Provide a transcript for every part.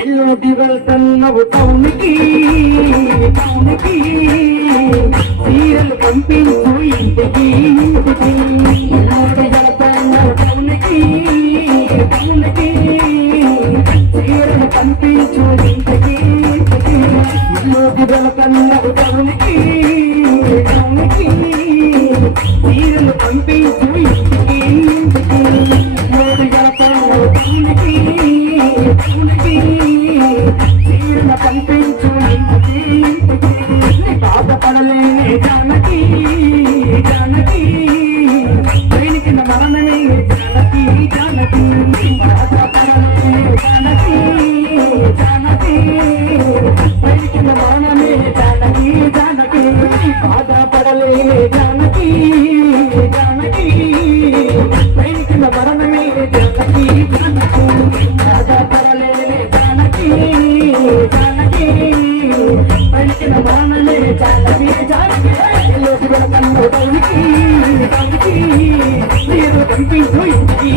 ఎల్లోటి వెళ్తున్నావు టౌన్కి చీరలు పంపించు ఇంటికి ఎల్లోటి వెళ్తున్నావు టౌన్కి చీరలు పంపించు ఇంటికి ఎల్లోటి వెళ్తున్నావు టౌన్కి చీరలు పంపించు ఇంటికి ఎల్లోటి వెళ్తున్నావు టౌన్కి చీరలు పంపించు ఇంటికి బాధపడలేని జానకి ట్రైన్ కింద మరణమే జానకి బాధపడలేని జానకి ట్రైన్ కింద మరణమే జానకి బాధపడలేని జానకి ట్రైన్ కింద మరణమే జానకి బాధపడలేని జానకి పలికిన బాణలే జానకి ఎల్లోటి వెళకన్ను టౌన్కి నీరు పంపించు ఇంటికి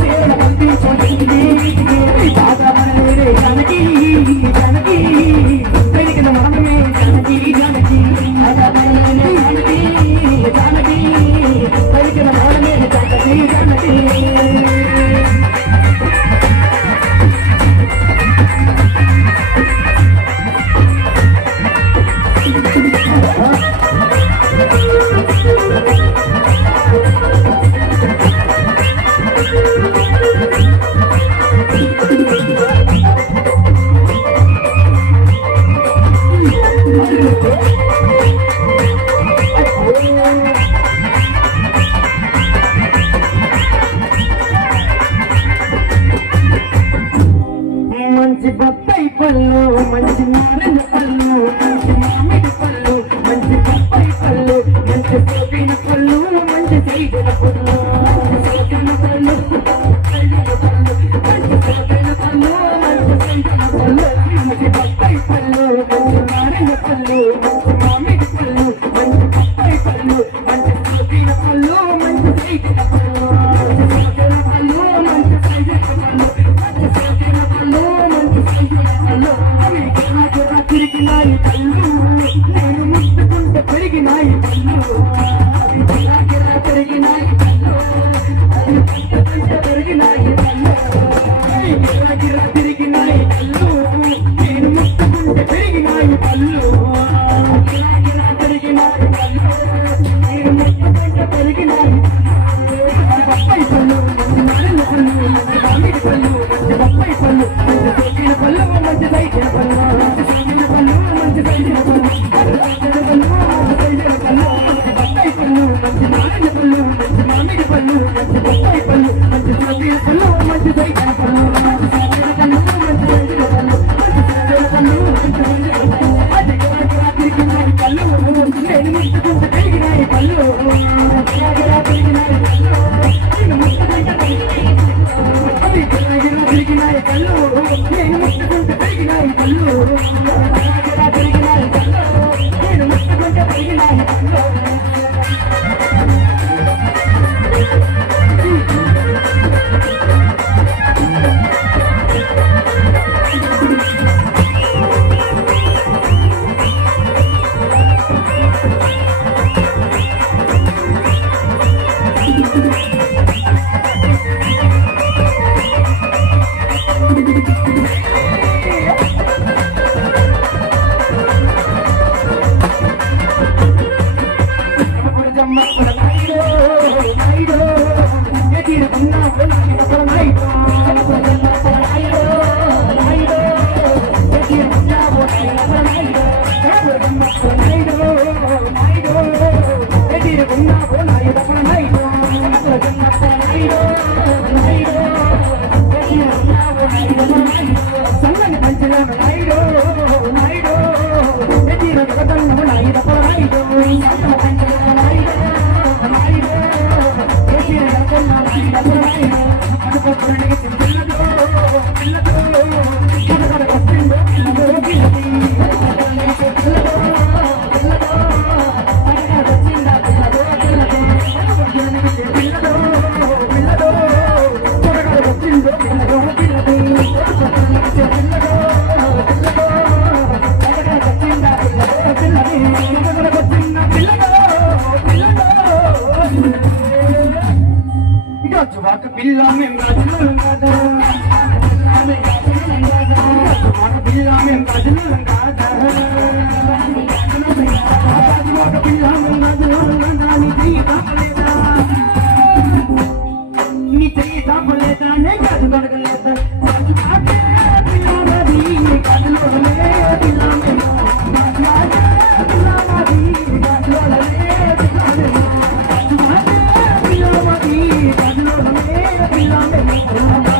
చీర పంపించు ఇంటికి బాధపడలేరే జానకి పలికిన బాణమే జానకి బాధపడలేని జానకి పలికిన బాణమే జానకి మంచి బొప్పాయి పళ్ళు మంచి నారెంజ పళ్ళు మంచి మామిడి పళ్ళు మంచి బొప్పాయి పళ్ళు మంచి సోకిన పళ్ళు మంచి సైజుల పళ్ళు సోకిన పళ్ళు మంచి సోకిన పళ్ళు మంచి సైజుల పళ్ళు మంచి బొప్పాయి పళ్ళు మంచి నారెంజ పళ్ళు మంచి మామిడి పళ్ళు మంచి బొప్పాయి పళ్ళు మంచి సోకిన పళ్ళు మంచి సైజుల పళ్ళు సోకిన పళ్ళు మంచి సైజుల పళ్ళు మంచి సోకిన పళ్ళు పెరిగినాయి పళ్ళు నేను ముట్టుకుంటే పెరిగినాయి పళ్ళు పెరిగినాయి పళ్ళు పెరిగినాయి పళ్ళు తిరిగినాయి పళ్ళు నేను ముట్టుకుంటే పెరిగినాయి పళ్ళు పెరిగినాయి పళ్ళు నేను ముట్టుకుంటే పెరిగినాయి బొప్పాయి పళ్ళు నాలుగు పళ్ళు మామిడి పళ్ళు బొప్పాయి పళ్ళు సోకిన పళ్ళు మంచి సైకిన పళ్ళు గాజువాక పిల్ల మేము గాజులం కాదా గాజువాక పిల్ల మేము గాజులం కాదా గాజువాక పిల్ల మేము గాజులం కాదా నీ చెయ్యి తాపలేదా నీ చెయ్యి తాపలేదా నే గాజు కడగలేదా గాజువాక పిల్ల మాది గాజులోనే పిల్ల మేము గాజువాక పిల్ల మాది గాజులోనే పిల్ల మేము గాజువాక పిల్ల మాది గాజులోనే పిల్ల మేము